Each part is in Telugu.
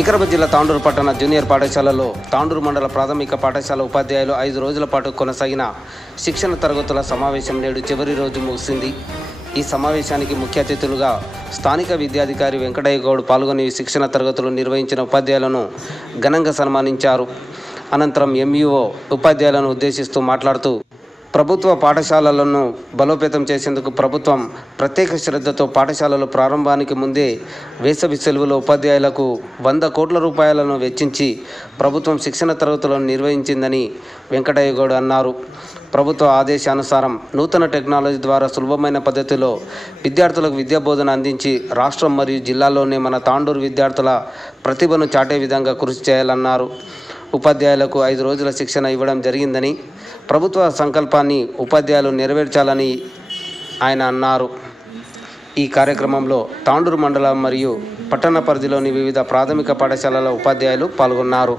వికారాబాద్ జిల్లా తాండూరు పట్టణ జూనియర్ పాఠశాలలో తాండూరు మండల ప్రాథమిక పాఠశాల ఉపాధ్యాయులు 5 రోజుల పాటు కొనసాగిన శిక్షణ తరగతుల సమావేశం నేడు చివరి రోజు ముగిసింది. ఈ సమావేశానికి ముఖ్య అతిథులుగా స్థానిక విద్యాధికారి వెంకటయ్య గౌడ్ పాల్గొని శిక్షణ తరగతులు నిర్వహించిన ఉపాధ్యాయులను ఘనంగా సన్మానించారు. అనంతరం ఎంఈఓ ఉపాధ్యాయులను ఉద్దేశిస్తూ మాట్లాడుతూ ప్రభుత్వ పాఠశాలలను బలోపేతం చేసేందుకు ప్రభుత్వం ప్రత్యేక శ్రద్ధతో పాఠశాలల ప్రారంభానికి ముందే వేసవి సెలవులో ఉపాధ్యాయులకు 100 కోట్ల రూపాయలను వెచ్చించి ప్రభుత్వం శిక్షణ తరగతులను నిర్వహించిందని వెంకటయ్య గౌడ్ అన్నారు. ప్రభుత్వ ఆదేశానుసారం నూతన టెక్నాలజీ ద్వారా సులభమైన పద్ధతిలో విద్యార్థులకు విద్యాబోధన అందించి రాష్ట్రం మరియు జిల్లాలోనే మన తాండూరు విద్యార్థుల ప్రతిభను చాటే విధంగా కృషి చేయాలన్నారు. ఉపాధ్యాయులకు 5 రోజుల శిక్షణ ఇవ్వడం జరిగిందని, ప్రభుత్వ సంకల్పాన్ని ఉపాధ్యాయులు నెరవేర్చాలని ఆయన అన్నారు. ఈ కార్యక్రమంలో తాండూరు మండలం మరియు పట్టణ పరిధిలోని వివిధ ప్రాథమిక పాఠశాలల ఉపాధ్యాయులు పాల్గొన్నారు.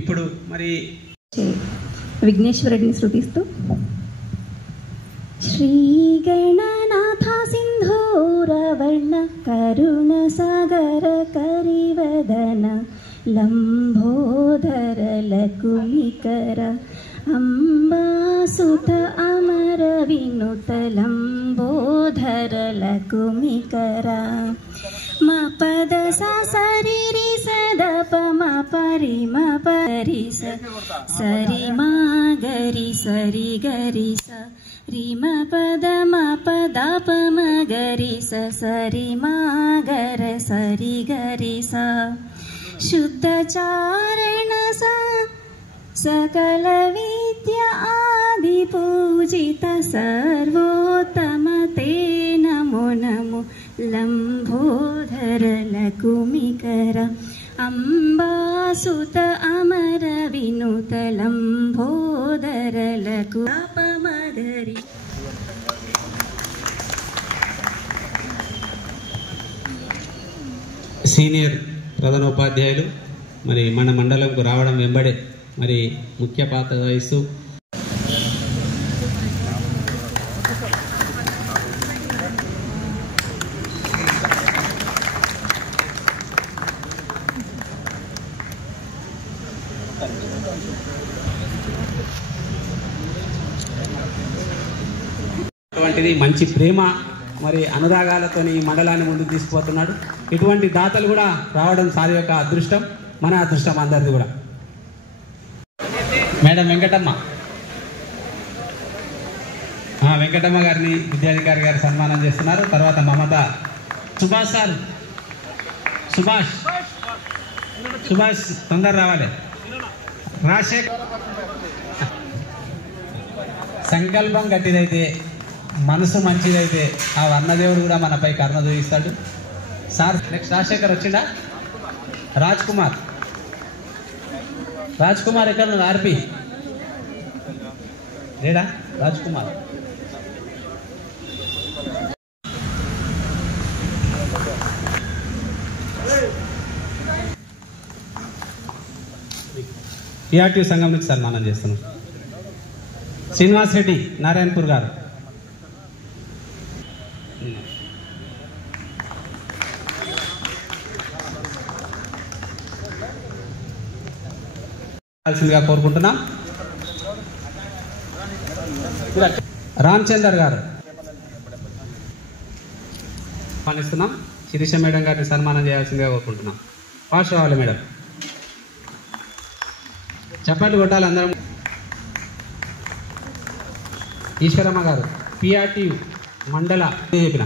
ఇప్పుడు మరి విఘ్నేశ్వరుడిని స్తుతిస్తూ శ్రీ గణనాథ సింధూరవర్ణ కరుణ సాగర కరివదన లంబోదర లకుమికర అంబాసుత అమర వినుత లంబోదర లకుమికర మా పద సరి రి సద ప మ పరి మ పరి సరి మా గరి సరి గరి స రి మ పద మ పద ప మ గరి సరి మా గర సరి గరి స శుద్ధ చారణ సకల విద్య ఆది పూజిత సర్వోత్తమ తే నమో నమో లంబోదర లకుమికర అంబాసుత అమర వినుత లంబోదర లకుపమగరి. సీనియర్ ప్రధానోపాధ్యాయులు మరి మన మండలంకు రావడం వెంబడే మరి ముఖ్య పాత్ర వహిస్తూ అటువంటిది మంచి ప్రేమ మరి అనురాగాలతో ఈ మండలాన్ని ముందుకు తీసుకుపోతున్నాడు. ఇటువంటి దాతలు కూడా రావడం సార్ యొక్క అదృష్టం, మన అదృష్టం అందరిది కూడా. మేడం వెంకటమ్మ వెంకటమ్మ గారిని విద్యాధికారి గారు సన్మానం చేస్తున్నారు. తర్వాత మమత సుభాష్ సార్ సుభాష్ తొందర రావాలి. రాజశేఖర్ సంకల్పం గట్టిదైతే మనసు మంచిదైతే ఆ వర్ణదేవుడు కూడా మనపై కరుణ చూపిస్తాడు. సార్ నెక్స్ట్ రాజశేఖర్ వచ్చిండా? రాజ్ కుమార్ ఎక్కడ నువ్వు ఆర్పి లేడా? రాజ్ కుమార్ టీఆర్టీ సంఘం నుంచి సన్మానం చేస్తున్నాం. శ్రీనివాస్ రెడ్డి నారాయణపూర్ గారు కోరుకుంటున్నాం. రామచందర్ గారు సన్మానిస్తున్నాం. శిరీష మేడం గారిని సన్మానం చేయాల్సిందిగా కోరుకుంటున్నాం. పాస్ అవ్వాలి మేడం, చప్పట్లు కొట్టాలి అందరం. ఈశ్వరమ్మ గారు పిఆర్టీ మండల చెప్పిన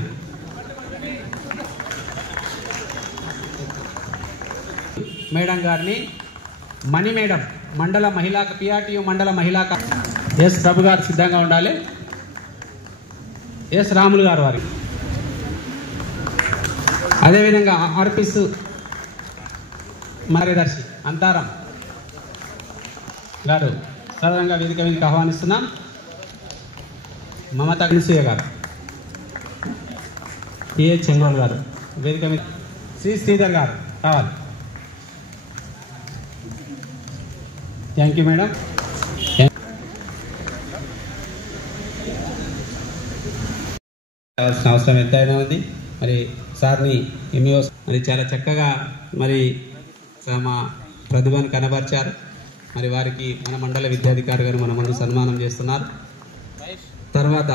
మేడం గారిని మణి మేడం మండల మహిళా పిఆర్టీయు మండల మహిళా ఎస్ ప్రభు గారు సిద్ధంగా ఉండాలి. ఎస్ రాములు గారు వారి అదేవిధంగా ఆర్పిస్ కార్యదర్శి అంతారం గారు సాధారణంగా వేదిక మీదకి ఆహ్వానిస్తున్నాం. మమతా కృష్ణయ్య గారు, పిహెచ్ చెంగోల్ గారు వేదిక మీద, శ్రీ శ్రీధర్ గారు రావాలి. Thank you madam. అవసరం ఎంతైనా ఉంది. మరి సార్ని ఎంఈఓ మరి చాలా చక్కగా మరి మా ప్రతిభను కనబరిచారు. మరి వారికి మన మండల విద్యాధికారి గారు మన ముందు సన్మానం చేస్తున్నారు. తర్వాత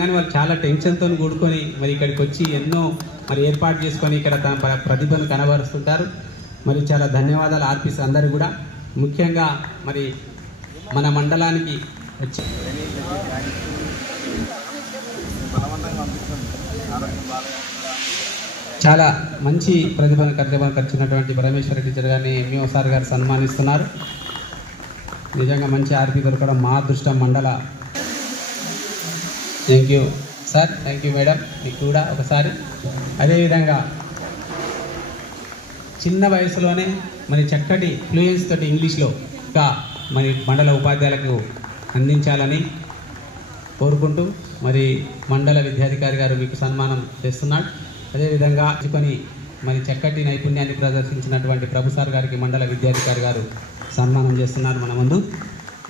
కానీ వాళ్ళు చాలా టెన్షన్తో కూడుకొని మరి ఇక్కడికి వచ్చి ఎన్నో మరి ఏర్పాటు చేసుకొని ఇక్కడ తన ప్రతిభను కనబరుస్తుంటారు. మరి చాలా ధన్యవాదాలు ఆర్పిస్ అందరూ కూడా. ముఖ్యంగా మరి మన మండలానికి వచ్చి చాలా మంచి ప్రతిభను ఖర్చున్నటువంటి పరమేశ్వర టీచర్ గారిని ఎంఈఓ సార్ గారు సన్మానిస్తున్నారు. నిజంగా మంచి ఆర్పి దొరకడం మా అదృష్టం మండల. Thank you sir, thank you madam, మీకు కూడా ఒకసారి. అదేవిధంగా చిన్న వయసులోనే మరి చక్కటి ఫ్లూయెన్స్ తోటి ఇంగ్లీష్లో ఇంకా మరి మండల ఉపాధ్యాయులకు అందించాలని కోరుకుంటూ మరి మండల విద్యాధికారి గారు మీకు సన్మానం చేస్తున్నాడు. అదేవిధంగా మరి చక్కటి నైపుణ్యాన్ని ప్రదర్శించినటువంటి ప్రభు సార్ గారికి మండల విద్యాధికారి గారు సన్మానం చేస్తున్నారు మన ముందు.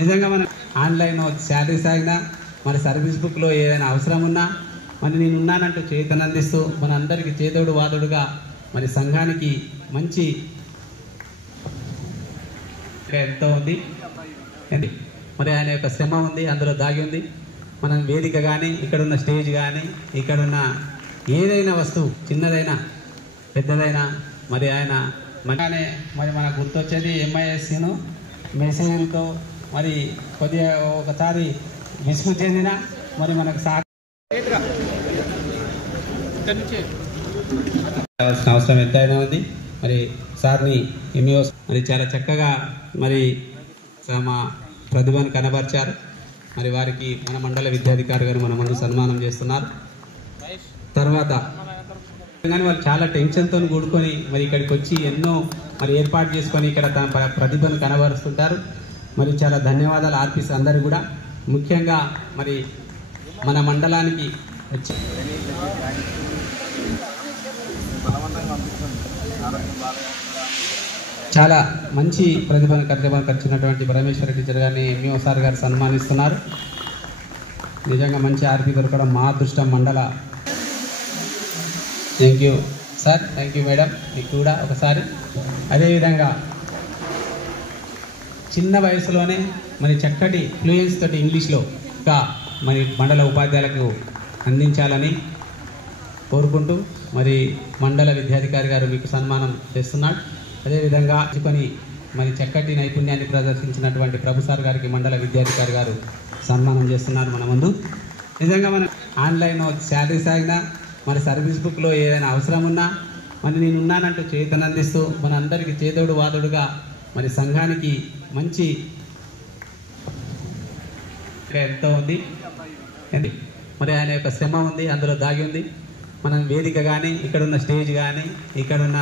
నిజంగా మనం ఆన్లైన్ శాలరీస్ అయినా మరి సర్వీస్ బుక్లో ఏదైనా అవసరం ఉన్నా మరి నేను ఉన్నానంటూ చేతనందిస్తూ మన అందరికీ చేదోడు వాదుడుగా మరి సంఘానికి మంచి ఎంతో ఉంది. మరి ఆయన యొక్క శ్రమ ఉంది, అందులో దాగి ఉంది. మనం వేదిక కానీ ఇక్కడున్న స్టేజ్ కానీ ఇక్కడున్న ఏదైనా వస్తువు చిన్నదైనా పెద్దదైనా మరి ఆయన మననే మరి మనకు గుర్తొచ్చేది ఎంఐఎస్ను మెసేజ్లతో మరి కొద్దిగా ఒకసారి విసుగు చెందిన మరి మనకు అవసరం ఎంతైనా ఉంది. మరి సార్ని ఎంఈఓ మరి చాలా చక్కగా మరి మా ప్రతిభను కనబరిచారు. మరి వారికి మన మండల విద్యాధికారి గారు మన ముందు సన్మానం చేస్తున్నారు. తర్వాత కానీ వాళ్ళు చాలా టెన్షన్తో కూడుకొని మరి ఇక్కడికి వచ్చి ఎన్నో మరి ఏర్పాటు చేసుకొని ఇక్కడ తన ప్రతిభను కనబరుస్తుంటారు. మరి చాలా ధన్యవాదాలు ఆర్పిస్ అందరూ కూడా. ముఖ్యంగా మరి మన మండలానికి వచ్చి చాలా మంచి ప్రతిభను ఖర్చున్నటువంటి పరమేశ్వర టీచర్ గారిని ఎంఈఓ సార్ గారు సన్మానిస్తున్నారు. నిజంగా మంచి ఆర్పి దొరకడం మా అదృష్టం మండల. Thank you sir, thank you madam, మీకు కూడా ఒకసారి. అదేవిధంగా చిన్న వయసులోనే మరి చక్కటి ఫ్లూయెన్స్ తోటి ఇంగ్లీష్లో ఇంకా మరి మండల ఉపాధ్యాయులకు అందించాలని కోరుకుంటూ మరి మండల విద్యాధికారి గారు మీకు సన్మానం చేస్తున్నాడు. అదేవిధంగా మరి చక్కటి నైపుణ్యాన్ని ప్రదర్శించినటువంటి ప్రభు సార్ గారికి మండల విద్యాధికారి గారు సన్మానం చేస్తున్నారు మన ముందు. నిజంగా మనం ఆన్లైన్ శాలరీస్ అయినా మరి సర్వీస్ బుక్లో ఏదైనా అవసరం ఉన్నా మరి నేను ఉన్నానంటూ చేతనందిస్తూ మన అందరికీ చేదోడు వాదుడుగా మరి సంఘానికి మంచి ఎంతో ఉంది. మరి ఆయన యొక్క శ్రమ ఉంది, అందులో దాగి ఉంది. మనం వేదిక కానీ ఇక్కడున్న స్టేజ్ కానీ ఇక్కడున్న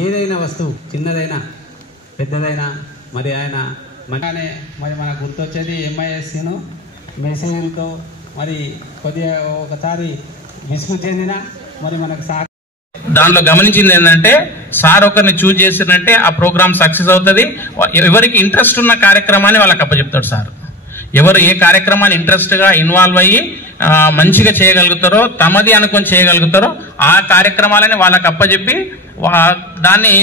ఏదైనా వస్తువు చిన్నదైనా పెద్దదైనా మరి ఆయన మననే మరి మనకు గుర్తొచ్చేది ఎంఐఎస్ను మెసేజ్లతో మరి కొద్దిగా ఒకసారి విసుగు చెందిన మరి మనకు దాంట్లో గమనించింది ఏంటంటే సార్ ఒకరిని చూజ్ చేసినంటే ఆ ప్రోగ్రామ్ సక్సెస్ అవుతుంది. ఎవరికి ఇంట్రెస్ట్ ఉన్న కార్యక్రమాన్ని వాళ్ళకి అప్పచెప్తాడు సార్. ఎవరు ఏ కార్యక్రమాన్ని ఇంట్రెస్ట్గా ఇన్వాల్వ్ అయ్యి మంచిగా చేయగలుగుతారో, తమది అనుకొని చేయగలుగుతారో ఆ కార్యక్రమాలని వాళ్ళకి అప్పచెప్పి దాన్ని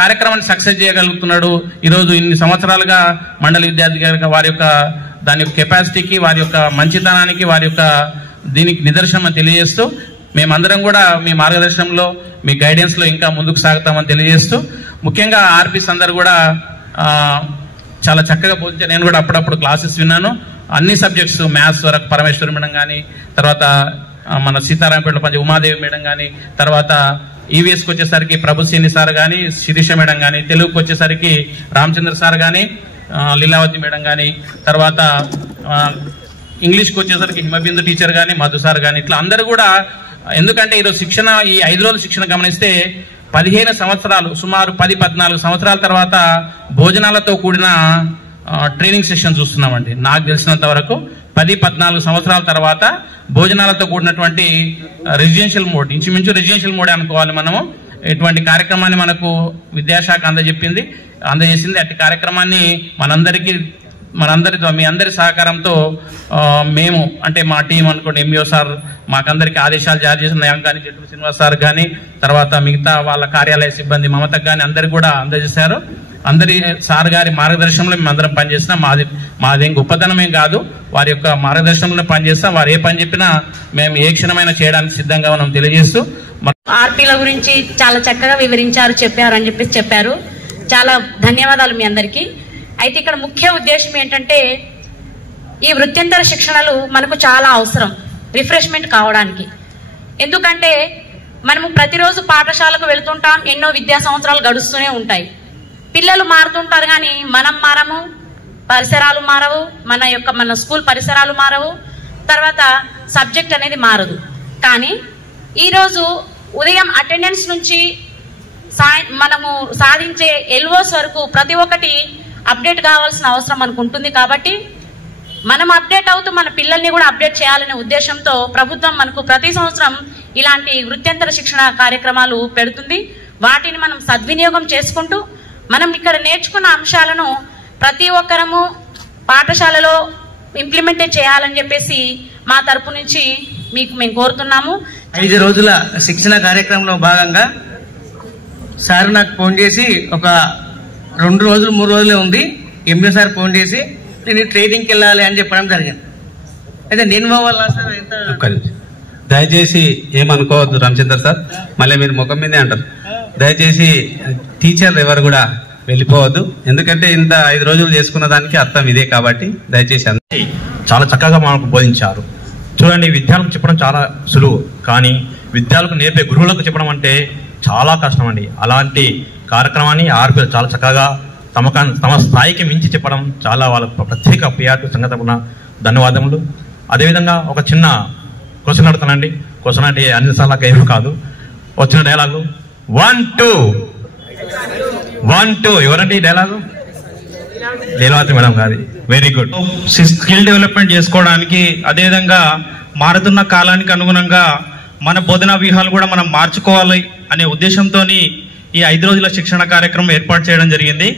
కార్యక్రమాన్ని సక్సెస్ చేయగలుగుతున్నాడు. ఈరోజు ఇన్ని సంవత్సరాలుగా మండల విద్యార్థి వారి యొక్క దాని యొక్క కెపాసిటీకి, వారి యొక్క మంచితనానికి, వారి యొక్క దీనికి నిదర్శనం తెలియజేస్తూ మేమందరం కూడా మీ మార్గదర్శనంలో మీ గైడెన్స్లో ఇంకా ముందుకు సాగుతామని తెలియజేస్తూ, ముఖ్యంగా ఆర్పిస్ అందరు కూడా చాలా చక్కగా బోధించారు. నేను కూడా అప్పుడప్పుడు క్లాసెస్ విన్నాను. అన్ని సబ్జెక్ట్స్ మ్యాథ్స్ వరకు పరమేశ్వరి మేడం కానీ, తర్వాత మన సీతారాంపేటలో పనిచే ఉమాదేవి మేడం కానీ, తర్వాత ఈవీఎస్కి వచ్చేసరికి ప్రభుశ్రీని సార్ కానీ, శిరీష మేడం కానీ, తెలుగుకి వచ్చేసరికి రామచంద్ర సార్ కానీ, లీలావతి మేడం కానీ, తర్వాత ఇంగ్లీష్కి వచ్చేసరికి హిమబిందు టీచర్ కానీ, మధు సార్ కానీ, ఇట్లా అందరూ కూడా. ఎందుకంటే ఈరోజు శిక్షణ, ఈ 5 రోజుల శిక్షణ గమనిస్తే 15 సంవత్సరాలు, సుమారు 10-14 సంవత్సరాల తర్వాత భోజనాలతో కూడిన ట్రైనింగ్ సెషన్ చూస్తున్నామండి. నాకు తెలిసినంత వరకు 10-14 సంవత్సరాల తర్వాత భోజనాలతో కూడినటువంటి రెసిడెన్షియల్ మోడ్, ఇంచుమించు రెసిడెన్షియల్ మోడే అనుకోవాలి మనము. ఇటువంటి కార్యక్రమాన్ని మనకు విద్యాశాఖ అందజేసింది. అట్టి కార్యక్రమాన్ని మనందరికీ మనందరితో మీ అందరి సహకారంతో మేము అంటే మా టీం అనుకోండి, ఎంఈఓ సార్ మాకందరికి ఆదేశాలు జారీ చేసిన కానీ జట్టు శ్రీనివాస్ సార్ కానీ తర్వాత మిగతా వాళ్ళ కార్యాలయ సిబ్బంది మమతకు కానీ అందరికి కూడా అందజేశారు. అందరి సార్ గారి మార్గదర్శనంలో మేము అందరం పనిచేసినాం. మాదేం గొప్పతనమేం కాదు, వారి యొక్క మార్గదర్శనంలో పనిచేస్తాం. వారు ఏ పని చెప్పినా మేము ఏ క్షణమైనా చేయడానికి సిద్ధంగా ఉన్నాం తెలియజేస్తూ, ఆర్పీల గురించి చాలా చక్కగా చెప్పారు అని చెప్పారు. చాలా ధన్యవాదాలు మీ అందరికీ. అయితే ఇక్కడ ముఖ్య ఉద్దేశం ఏంటంటే, ఈ వృత్యంతర శిక్షణలు మనకు చాలా అవసరం రిఫ్రెష్మెంట్ కావడానికి. ఎందుకంటే మనము ప్రతిరోజు పాఠశాలకు వెళ్తుంటాం, ఎన్నో విద్యా సంవత్సరాలు గడుస్తూనే ఉంటాయి. పిల్లలు మారుతుంటారు కానీ మనం మారము, పరిసరాలు మారవు, మన స్కూల్ పరిసరాలు మారవు, తర్వాత సబ్జెక్ట్ అనేది మారదు. కానీ ఈరోజు ఉదయం అటెండెన్స్ నుంచి మనము సాధించే ఎల్ఓస్ వరకు ప్రతి ఒక్కటి అప్డేట్ కావాల్సిన అవసరం మనకు ఉంటుంది. కాబట్టి మనం అప్డేట్ అవుతూ మన పిల్లల్ని కూడా అప్డేట్ చేయాలనే ఉద్దేశంతో ప్రభుత్వం మనకు ప్రతి సంవత్సరం ఇలాంటి వృత్యంతర శిక్షణ కార్యక్రమాలు పెడుతుంది. వాటిని మనం సద్వినియోగం చేసుకుంటూ మనం ఇక్కడ నేర్చుకున్న అంశాలను ప్రతి ఒక్కరము పాఠశాలలో ఇంప్లిమెంట్ చేయాలని చెప్పేసి మా తరపు నుంచి మేము కోరుతున్నాము. 5 రోజుల శిక్షణ కార్యక్రమంలో భాగంగా సార్ నాకు ఫోన్ చేసి ఒక 2 రోజులు 3 రోజులే ఉంది, ఎంఏ సార్ ఫోన్ చేసి నేను ట్రైనింగ్కి వెళ్ళాలి అని చెప్పడం జరిగింది. అయితే నేను పోవాలా సార్? దయచేసి ఏమనుకోవద్దు రామచంద్ర సార్, మళ్ళీ మీరు ముఖం మీదే అంటారు. దయచేసి టీచర్లు ఎవరు కూడా వెళ్ళిపోవద్దు, ఎందుకంటే ఇంత 5 రోజులు చేసుకున్న దానికి అర్థం ఇదే. కాబట్టి దయచేసి చాలా చక్కగా మనకు బోధించారు. చూడండి, విద్యార్థులకు చెప్పడం చాలా సులువు, కానీ విద్యార్థులకు నేర్పే గురువులకు చెప్పడం అంటే చాలా కష్టం అండి. అలాంటి కార్యక్రమాన్ని ఆర్పీలు చాలా చక్కగా తమ స్థాయికి మించి చెప్పడం చాలా వాళ్ళ ప్రత్యేక పిఆర్పీ సంఘటన ధన్యవాదములు. అదేవిధంగా ఒక చిన్న క్వశ్చన్ అడుగుతానండి. క్వశ్చన్ అంటే అన్నిసార్లు ఏమీ కాదు, వచ్చిన డైలాగు 1 2 1 2 ఎవరండి డైలాగు? లీలావతి మేడం గారి. Very good. స్కిల్ డెవలప్మెంట్ చేసుకోవడానికి, అదేవిధంగా మారుతున్న కాలానికి అనుగుణంగా మన బోధనా వ్యూహాలు కూడా మనం మార్చుకోవాలి అనే ఉద్దేశంతో ఈ 5 రోజుల శిక్షణ కార్యక్రమం ఏర్పాటు చేయడం జరిగింది.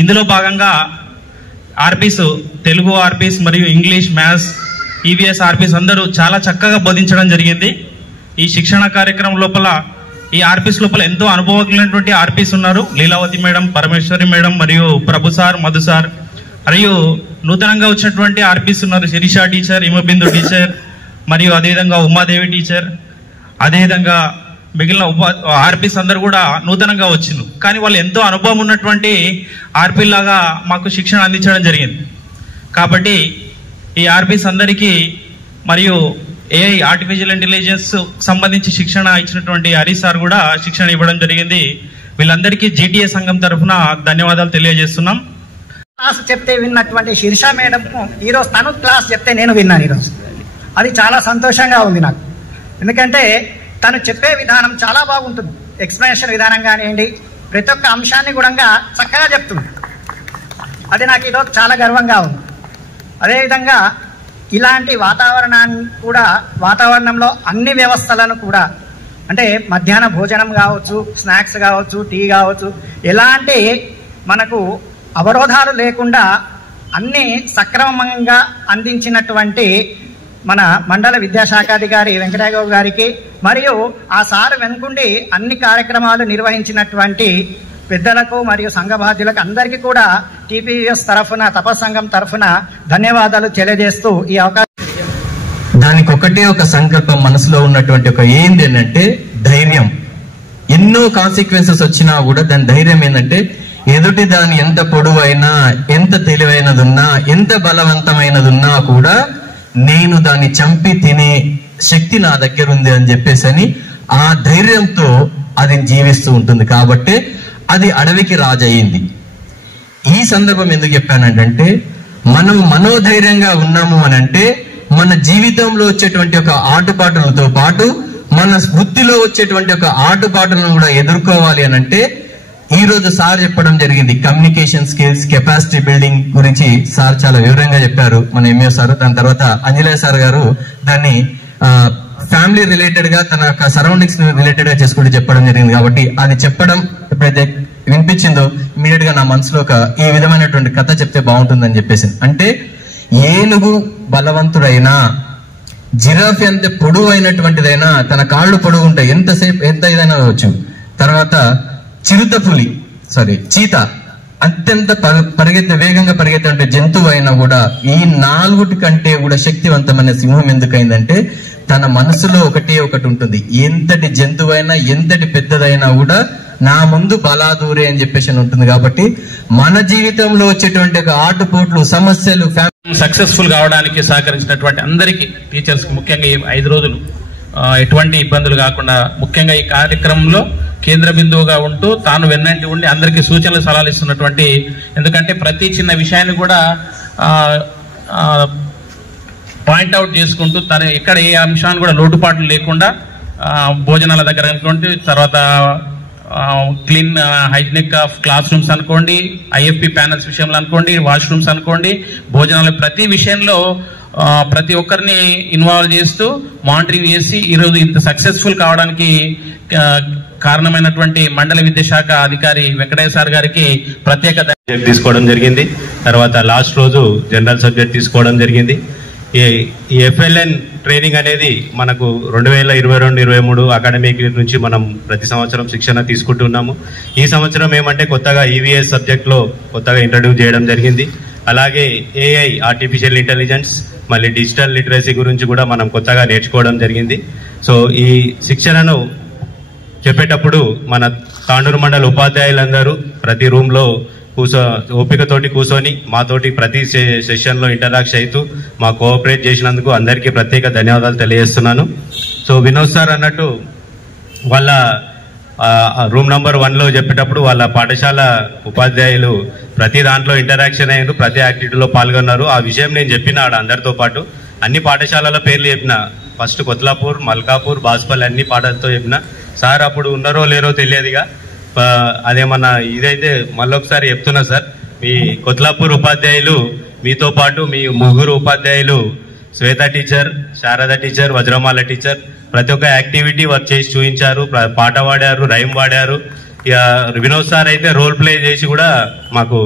ఇందులో భాగంగా ఆర్పీస్, తెలుగు ఆర్పీస్ మరియు ఇంగ్లీష్, మ్యాథ్స్, ఈవీఎస్ ఆర్పీస్ అందరూ చాలా చక్కగా బోధించడం జరిగింది. ఈ శిక్షణ కార్యక్రమం లోపల ఈ ఆర్పీస్ లోపల ఎంతో అనుభవజ్ఞులైనటువంటి ఆర్పీస్ ఉన్నారు. లీలావతి మేడం, పరమేశ్వరి మేడం మరియు ప్రభు సార్, మధు సార్, మరియు నూతనంగా వచ్చినటువంటి ఆర్పీస్ ఉన్నారు. శిరీష టీచర్, హిమబిందు టీచర్, మరియు అదేవిధంగా ఉమాదేవి టీచర్, అదేవిధంగా మిగిలిన ఆర్పీస్ అందరు కూడా నూతనంగా వచ్చిండ్రు. కానీ వాళ్ళు ఎంతో అనుభవం ఉన్నటువంటి ఆర్పీ లాగా మాకు శిక్షణ అందించడం జరిగింది. కాబట్టి ఈ ఆర్పీస్ అందరికీ మరియు ఏఐ ఆర్టిఫిషియల్ ఇంటెలిజెన్స్ సంబంధించి శిక్షణ ఇచ్చినటువంటి హరీష్ సార్ కూడా శిక్షణ ఇవ్వడం జరిగింది. వీళ్ళందరికీ జీటీఏ సంఘం తరఫున ధన్యవాదాలు తెలియజేస్తున్నాం. క్లాస్ చెప్తే విన్నటువంటి శిరీష మేడం ఈరోజు తను క్లాస్ చెప్తే నేను విన్నాను ఈరోజు. అది చాలా సంతోషంగా ఉంది నాకు. ఎందుకంటే తను చెప్పే విధానం చాలా బాగుంటుంది. ఎక్స్ప్లెనేషన్ విధానం కానివ్వండి, ప్రతి ఒక్క అంశాన్ని కూడా చక్కగా చెప్తుంది. అది నాకు ఈరోజు చాలా గర్వంగా ఉంది. అదేవిధంగా ఇలాంటి వాతావరణంలో అన్ని వ్యవస్థలను కూడా, అంటే మధ్యాహ్న భోజనం కావచ్చు, స్నాక్స్ కావచ్చు, టీ కావచ్చు, ఎలాంటి మనకు అవరోధాలు లేకుండా అన్ని సక్రమంగా అందించినటువంటి మన మండల విద్యాశాఖాధికారి వెంకటరాఘవ్ గారికి, మరియు ఆ సార్ వెనుకుండి అన్ని కార్యక్రమాలు నిర్వహించినటువంటి పెద్దలకు మరియు సంఘ బాధ్యులకు అందరికీ కూడా టీపీఎస్ తరఫున, తపస్సంఘం తరఫున ధన్యవాదాలు తెలియజేస్తూ ఈ అవకాశం. దానికి ఒకటే ఒక సంకల్పం మనసులో ఉన్నటువంటి ఒక ఏంది అంటే ధైర్యం. ఎన్నో కాన్సిక్వెన్సెస్ వచ్చినా కూడా దాని ధైర్యం ఏంటంటే ఎదుటి దాని ఎంత పొడవైనా, ఎంత తెలివైనదున్నా, ఎంత బలవంతమైనదున్నా కూడా నేను దాన్ని చంపి తినే శక్తి నా దగ్గర ఉంది అని చెప్పేసి ఆ ధైర్యంతో అది జీవిస్తూ ఉంటుంది. కాబట్టి అది అడవికి రాజయింది. ఈ సందర్భం ఎందుకు చెప్పానంటే, మనం మనోధైర్యంగా ఉన్నాము అనంటే మన జీవితంలో వచ్చేటువంటి ఒక ఆటుపాటులతో పాటు మన వృత్తిలో వచ్చేటువంటి ఒక ఆటుపాటులను కూడా ఎదుర్కోవాలి అనంటే, ఈ రోజు సార్ చెప్పడం జరిగింది కమ్యూనికేషన్ స్కిల్స్, కెపాసిటీ బిల్డింగ్ గురించి సార్ చాలా వివరంగా చెప్పారు, మన ఎంఏ సార్. దాని తర్వాత అంజనేయ సార్ గారు దాన్ని ఫ్యామిలీ రిలేటెడ్ గా, తన సరౌండింగ్స్ రిలేటెడ్ గా చేసుకుంటూ చెప్పడం జరిగింది. కాబట్టి అది చెప్పడం ఎప్పుడైతే వినిపించిందో ఇమీడియట్ గా నా మనసులో ఈ విధమైనటువంటి కథ చెప్తే బాగుంటుందని చెప్పేసి. అంటే ఏనుగు బలవంతుడైనా, జిరాఫీ ఎంత పొడవు అయినటువంటిదైనా తన కాళ్ళు పొడవు ఉంటాయి, ఎంత ఇదైనా అవ్వచ్చు. తర్వాత చీత అత్యంత వేగంగా పరిగెత్తే జంతువు అయినా కూడా ఈ 4 కంటే కూడా శక్తివంతమైన సింహం ఎందుకైందంటే తన మనసులో ఒకటి ఉంటుంది. ఎంతటి జంతువు అయినా ఎంతటి పెద్దదైనా కూడా నా ముందు బలాదూరే అని చెప్పేసి ఉంటుంది. కాబట్టి మన జీవితంలో వచ్చేటువంటి ఆటుపోట్లు, సమస్యలు, సక్సెస్ఫుల్ కావడానికి సహకరించినటువంటి అందరికీ, టీచర్స్ కి ముఖ్యంగా ఈ 5 రోజులు ఎటువంటి ఇబ్బందులు కాకుండా, ముఖ్యంగా ఈ కార్యక్రమంలో కేంద్ర బిందువుగా ఉంటూ తాను వెన్నంటి ఉండి అందరికీ సూచనలు సలహాలు ఇస్తున్నటువంటి, ఎందుకంటే ప్రతి చిన్న విషయాన్ని కూడా పాయింట్అవుట్ చేసుకుంటూ తను ఎక్కడ ఏ అంశాన్ని కూడా లోటుపాట్లు లేకుండా భోజనాల దగ్గర అనుకోండి, తర్వాత clean hygienic of class rooms అనుకోండి, ఐఎఫ్పి ప్యానల్స్ విషయంలో అనుకోండి, వాష్రూమ్స్ అనుకోండి, భోజనాలు ప్రతి విషయంలో ప్రతి ఒక్కరిని ఇన్వాల్వ్ చేస్తూ మానిటరింగ్ చేసి ఈరోజు ఇంత సక్సెస్ఫుల్ కావడానికి కారణమైనటువంటి మండల విద్యాశాఖ అధికారి వెంకటయ్య సార్ గారికి ప్రత్యేక తీసుకోవడం జరిగింది. తర్వాత లాస్ట్ రోజు జనరల్ సబ్జెక్ట్ తీసుకోవడం జరిగింది. ఈ ఎఫ్ఎల్ఎన్ ట్రైనింగ్ అనేది మనకు 2022-23 అకాడమిక్ ఇయర్ నుంచి మనం ప్రతి సంవత్సరం శిక్షణ తీసుకుంటున్నాము. ఈ సంవత్సరం ఏమంటే కొత్తగా ఈవీఎస్ సబ్జెక్ట్లో కొత్తగా ఇంట్రడ్యూస్ చేయడం జరిగింది. అలాగే ఏఐ, ఆర్టిఫిషియల్ ఇంటెలిజెన్స్, మళ్ళీ డిజిటల్ లిటరసీ గురించి కూడా మనం కొత్తగా నేర్చుకోవడం జరిగింది. సో ఈ శిక్షణను చెప్పేటప్పుడు మన తాండూరు మండల ఉపాధ్యాయులందరూ ప్రతి రూమ్లో ఓపికతోటి కూర్చొని మాతోటి ప్రతి సెషన్లో ఇంటరాక్ట్ అవుతూ మా కోఆపరేట్ చేసినందుకు అందరికీ ప్రత్యేక ధన్యవాదాలు తెలియజేస్తున్నాను. సో వినోద్ సార్ అన్నట్టు వాళ్ళ రూమ్ నంబర్ 1లో చెప్పేటప్పుడు వాళ్ళ పాఠశాల ఉపాధ్యాయులు ప్రతి దాంట్లో ఇంటరాక్షన్ అయ్యారు, ప్రతి యాక్టివిటీలో పాల్గొన్నారు. ఆ విషయం నేను చెప్పిన అందరితో పాటు అన్ని పాఠశాలల పేర్లు చెప్పిన, ఫస్ట్ కొత్లాపూర్, మల్కాపూర్, బాస్పల్లి అన్ని పాఠాలతో చెప్పిన. సార్ అప్పుడు ఉన్నారో లేరో తెలియదుగా, అదేమన్నా ఇదైతే మళ్ళొకసారి చెప్తున్నా సార్, మీ కొత్లాపూర్ ఉపాధ్యాయులు మీతో పాటు మీ 3 ఉపాధ్యాయులు శ్వేత టీచర్, శారద టీచర్, వజ్రమాల టీచర్ ప్రతి ఒక్క యాక్టివిటీ వర్క్ చేసి చూపించారు, పాట పాడారు, రైమ్ పాడారు. ఇక వినోద్ సార్ అయితే రోల్ ప్లే చేసి కూడా మాకు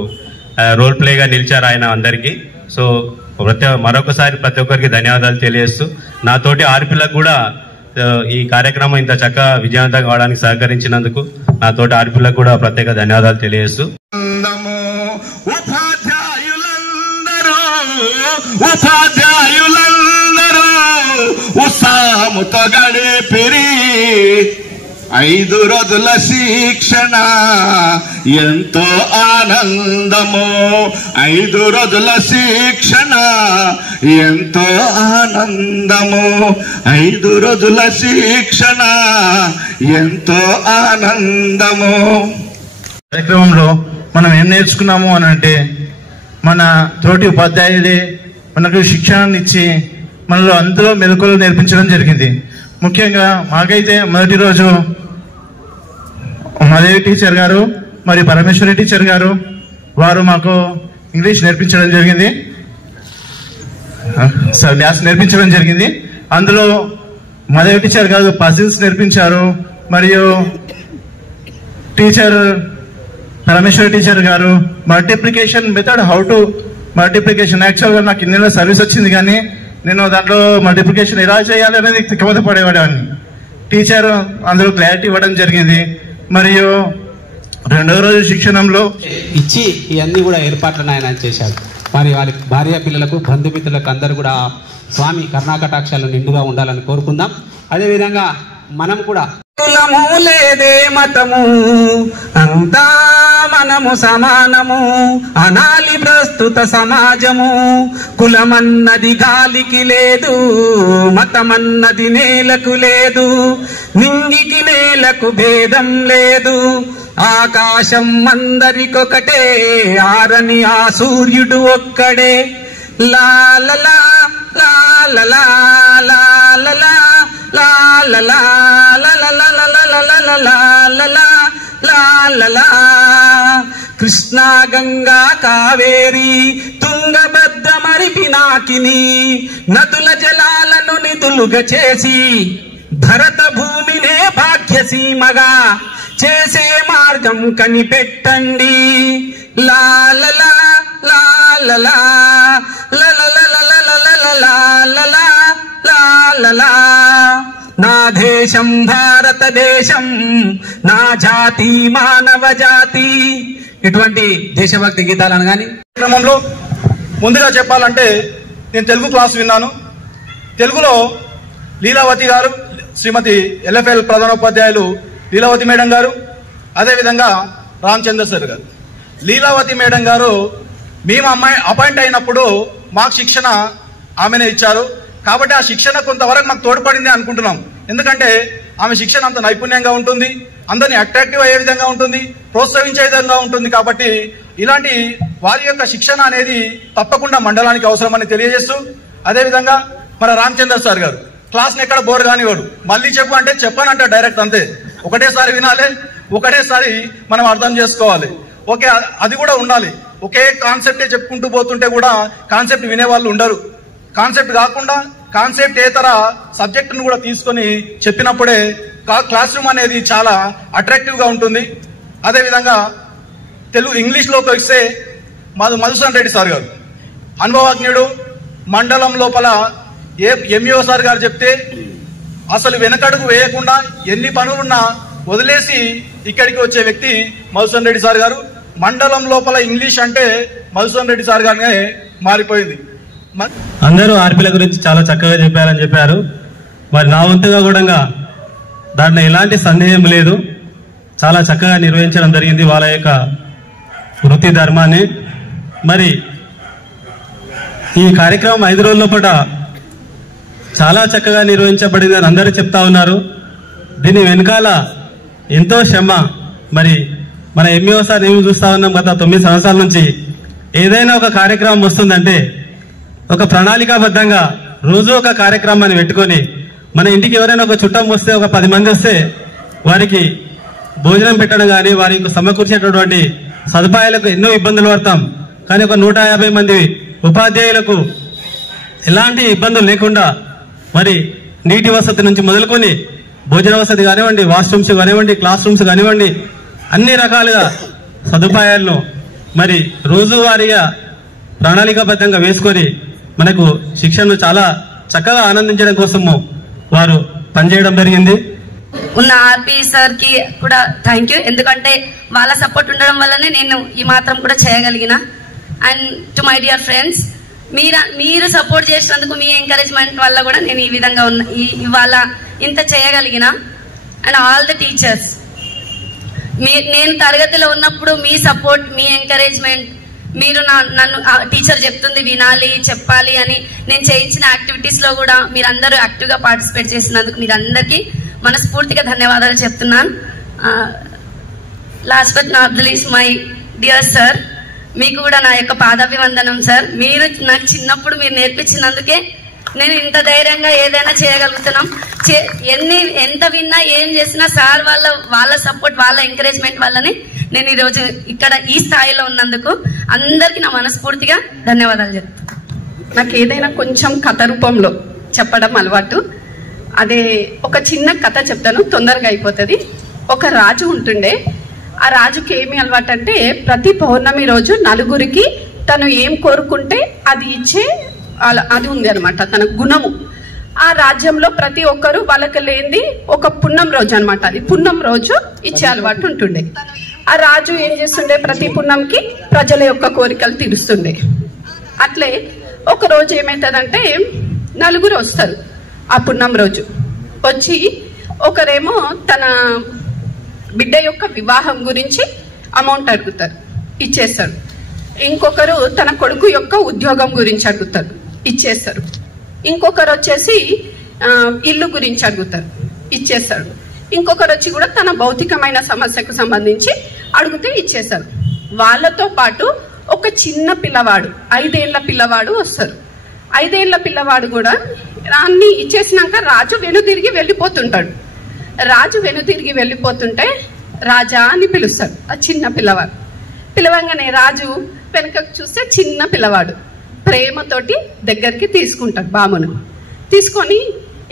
రోల్ ప్లేగా నిలిచారు ఆయన అందరికీ. సో మరొకసారి ప్రతి ఒక్కరికి ధన్యవాదాలు తెలియజేస్తూ నాతోటి ఆర్పిలకు కూడా ఈ కార్యక్రమం ఇంత చక్కగా విజయవంతం కావడానికి సహకరించినందుకు నాతోటి ఆర్పిలకు కూడా ప్రత్యేక ధన్యవాదాలు తెలియజేస్తూ ఉపాధ్యాయులందరూ ఉత్సాహముతో గడిపిరి 5 రోజుల శిక్షణ ఎంతో ఆనందము. 5 రోజుల శిక్షణ ఎంతో ఆనందము. 5 రోజుల శిక్షణ ఎంతో ఆనందము. కార్యక్రమంలో మనం ఏం నేర్చుకున్నాము అని అంటే, మన తోటి ఉపాధ్యాయులే మనకు శిక్షణను ఇచ్చి మనలో అందులో మెలకువలు నేర్పించడం జరిగింది. ముఖ్యంగా మాకైతే మొదటి రోజు మాదేవి టీచర్ గారు మరియు పరమేశ్వరి టీచర్ గారు వారు మాకు ఇంగ్లీష్ నేర్పించడం జరిగింది, మ్యాథ్స్ నేర్పించడం జరిగింది. అందులో మాదేవి టీచర్ గారు పజిల్స్ నేర్పించారు, మరియు టీచర్ పరమేశ్వరి టీచర్ గారు multiplication method, how to multiplication. యాక్చువల్గా నాకు ఇన్ని సర్వీస్ వచ్చింది కానీ నేను దాంట్లో మల్టిప్లికేషన్ ఎలా చేయాలి అనేది తిక్కమత పడేవాడిని. టీచర్ అందులో క్లారిటీ ఇవ్వడం జరిగింది. మరియు 2వ రోజు శిక్షణంలో ఇచ్చి ఇవన్నీ కూడా ఏర్పాట్లను ఆయన చేశాడు. మరి వారి భార్య పిల్లలకు, బంధుమిత్రులకు అందరూ కూడా స్వామి కరుణాకటాక్షాలు నిండుగా ఉండాలని కోరుకుందాం. అదేవిధంగా మనం కూడా కులము లేదే మతము, అంతా మనము సమానము అనాలి ప్రస్తుత సమాజము. కులమన్నది గాలికి లేదు, మతమన్నది నేలకు లేదు, నింగికి నేలకు భేదం లేదు. ఆకాశం అందరికొకటే, ఆరని ఆ సూర్యుడు ఒక్కడే. లాలలా లాలలా లాలలా లాలలా లాలలా. కృష్ణా, గంగా, కావేరి, తుంగభద్ర, మరి పినాకిని నదుల జలాలను నిధులుగా చేసి భరత భూమినే భాగ్యసీమగా చేసే మార్గం కనిపెట్టండి. లా లా లా లా లా లా లా లా లా లా లా. నా దేశం భారతదేశం, నా జాతి మానవ జాతి. ఇటువంటి దేశభక్తి గీతాలను కానీ క్రమంలో ముందుగా చెప్పాలంటే నేను తెలుగు క్లాస్ విన్నాను. తెలుగులో లీలావతి గారు, శ్రీమతి ఎల్ఎఫ్ఎల్ ప్రధానోపాధ్యాయులు లీలావతి మేడం గారు, అదేవిధంగా రామచంద్ర సార్ గారు. లీలావతి మేడం గారు మేము అపాయింట్ అయినప్పుడు మాకు శిక్షణ ఆమెనే ఇచ్చారు. కాబట్టి ఆ శిక్షణ కొంతవరకు మాకు తోడ్పడింది అనుకుంటున్నాం. ఎందుకంటే ఆమె శిక్షణ అంత నైపుణ్యంగా ఉంటుంది, అందరినీ అట్రాక్టివ్ అయ్యే విధంగా ఉంటుంది, ప్రోత్సహించే విధంగా ఉంటుంది. కాబట్టి ఇలాంటి వారి యొక్క శిక్షణ అనేది తప్పకుండా మండలానికి అవసరమని తెలియజేస్తూ, అదేవిధంగా మన రామచంద్ర సార్ గారు క్లాస్ని ఎక్కడ బోర్ కానివాడు, మళ్ళీ చెప్పు అంటే చెప్పానంట డైరెక్ట్, అంతే. ఒకటేసారి వినాలి, ఒకటేసారి మనం అర్థం చేసుకోవాలి. ఓకే, అది కూడా ఉండాలి. ఒకే కాన్సెప్టే చెప్పుకుంటూ పోతుంటే కూడా కాన్సెప్ట్ వినేవాళ్ళు ఉండరు. కాన్సెప్ట్ కాకుండా కాన్సెప్ట్ ఏతర సబ్జెక్టును కూడా తీసుకొని చెప్పినప్పుడే క్లాస్ రూమ్ అనేది చాలా అట్రాక్టివ్ గా ఉంటుంది. అదేవిధంగా ఇంగ్లీష్లోకి వస్తే మధుసూదన్ రెడ్డి సార్ గారు అనుభవజ్ఞుడు. మండలం లోపల ఎంఈఓ సార్ గారు చెప్తే అసలు వెనకడుగు వేయకుండా ఎన్ని పనులున్నా వదిలేసి ఇక్కడికి వచ్చే వ్యక్తి మధుసూదన్ రెడ్డి సార్ గారు. మండలం లోపల ఇంగ్లీష్ అంటే మధుసూదన్ రెడ్డి సార్ గారినే మారిపోయింది. అందరూ ఆర్పీల గురించి చాలా చక్కగా చెప్పారని చెప్పారు. మరి నా వంతుగా కూడా దాంట్లో ఎలాంటి సందేహం లేదు, చాలా చక్కగా నిర్వహించడం జరిగింది వాళ్ళ యొక్క వృత్తి ధర్మాన్ని. మరి ఈ కార్యక్రమం 5 రోజుల పాట చాలా చక్కగా నిర్వహించబడింది అని అందరూ చెప్తా ఉన్నారు. దీని వెనకాల ఎంతో శ్రమ. మరి మన ఎంఈఓ సార్ ఏమి చూస్తా ఉన్నాం, గత 9 సంవత్సరాల నుంచి ఏదైనా ఒక కార్యక్రమం వస్తుందంటే ఒక ప్రణాళికాబద్ధంగా రోజు ఒక కార్యక్రమాన్ని పెట్టుకొని, మన ఇంటికి ఎవరైనా ఒక చుట్టం వస్తే, ఒక 10 మంది వస్తే వారికి భోజనం పెట్టడం కానీ వారికి సమకూర్చేటటువంటి సదుపాయాలకు ఎన్నో ఇబ్బందులు పడతాం. కానీ ఒక 150 మంది ఉపాధ్యాయులకు ఎలాంటి ఇబ్బందులు లేకుండా మరి నీటి వసతి నుంచి మొదలుకొని భోజన వసతి కానివ్వండి, వాష్రూమ్స్ కానివ్వండి, క్లాస్ రూమ్స్ కానివ్వండి, అన్ని రకాలుగా సదుపాయాలను మరి రోజువారీగా ప్రణాళికాబద్ధంగా వేసుకొని మనకు శిక్షణను చాలా చక్కగా ఆనందించడం కోసము వారు పనిచేయడం జరిగింది. ఉన్న ఆర్పీ సార్ కి కూడా థ్యాంక్ యూ. ఎందుకంటే వాళ్ళ సపోర్ట్ ఉండడం వల్లనే నేను ఈ మాత్రం కూడా చేయగలిగిన. And to my dear friends, మీరు సపోర్ట్ చేసినందుకు, మీ ఎంకరేజ్మెంట్ వల్ల కూడా నేను ఈ విధంగా ఇవాళ ఇంత చేయగలిగిన. అండ్ ఆల్ ద టీచర్స్, నేను తరగతిలో ఉన్నప్పుడు మీ సపోర్ట్, మీ ఎంకరేజ్మెంట్, మీరు నన్ను టీచర్ చెప్తుంది వినాలి, చెప్పాలి అని నేను చేయించిన యాక్టివిటీస్ లో కూడా మీరందరూ యాక్టివ్ గా పార్టిసిపేట్ చేసినందుకు మీరందరికీ మనస్ఫూర్తిగా ధన్యవాదాలు చెప్తున్నాను. Last but not least my dear sir, మీకు కూడా నా యొక్క పాదాభివందనం సార్. మీరు నాకు చిన్నప్పుడు మీరు నేర్పించినందుకే నేను ఇంత ధైర్యంగా ఏదైనా చేయగలుగుతున్నాం. ఎంత విన్నా ఏం చేసినా సార్ వాళ్ళ సపోర్ట్, వాళ్ళ ఎంకరేజ్మెంట్ వల్లనే నేను ఈరోజు ఇక్కడ ఈ స్థాయిలో ఉన్నందుకు అందరికీ నా మనస్ఫూర్తిగా ధన్యవాదాలు చెప్తాను. నాకు ఏదైనా కొంచెం కథ రూపంలో చెప్పడం అలవాటు. అదే ఒక చిన్న కథ చెప్తాను, తొందరగా అయిపోతుంది. ఒక రాజు ఉంటుండే. ఆ రాజుకి ఏమి అలవాటు అంటే ప్రతి పౌర్ణమి రోజు నలుగురికి తను ఏం కోరుకుంటే అది ఇచ్చే అది ఉంది అనమాట తన గుణము. ఆ రాజ్యంలో ప్రతి ఒక్కరు వాళ్ళకి లేనిది ఒక పున్నం రోజు అనమాట, అది పున్నం రోజు ఇచ్చే అలవాటు ఉంటుండే. ఆ రాజు ఏం చేస్తుండే, ప్రతి పున్నంకి ప్రజల యొక్క కోరికలు తీరుస్తుండే. అట్లే ఒక రోజు ఏమవుతుందంటే నలుగురు వస్తారు ఆ పున్నం రోజు. వచ్చి ఒకరేమో తన బిడ్డ యొక్క వివాహం గురించి అమౌంట్ అడుగుతారు, ఇచ్చేస్తారు. ఇంకొకరు తన కొడుకు యొక్క ఉద్యోగం గురించి అడుగుతారు, ఇచ్చేస్తారు. ఇంకొకరు వచ్చేసి ఇల్లు గురించి అడుగుతారు, ఇచ్చేస్తాడు. ఇంకొకరు వచ్చి కూడా తన భౌతికమైన సమస్యకు సంబంధించి అడిగితే ఇచ్చేస్తారు. వాళ్ళతో పాటు ఒక చిన్న పిల్లవాడు, 5 ఏళ్ల పిల్లవాడు వస్తారు. 5 ఏళ్ల పిల్లవాడు కూడా అన్ని ఇచ్చేసినాక రాజు వెనుదిరిగి వెళ్ళిపోతుంటాడు. రాజు వెనుదిరిగి వెళ్ళిపోతుంటే రాజా అని పిలుస్తాడు ఆ చిన్న పిల్లవాడు. పిలవంగానే రాజు వెనకకు చూస్తే చిన్న పిల్లవాడు ప్రేమతోటి దగ్గరికి తీసుకుంటాడు బాబును. తీసుకొని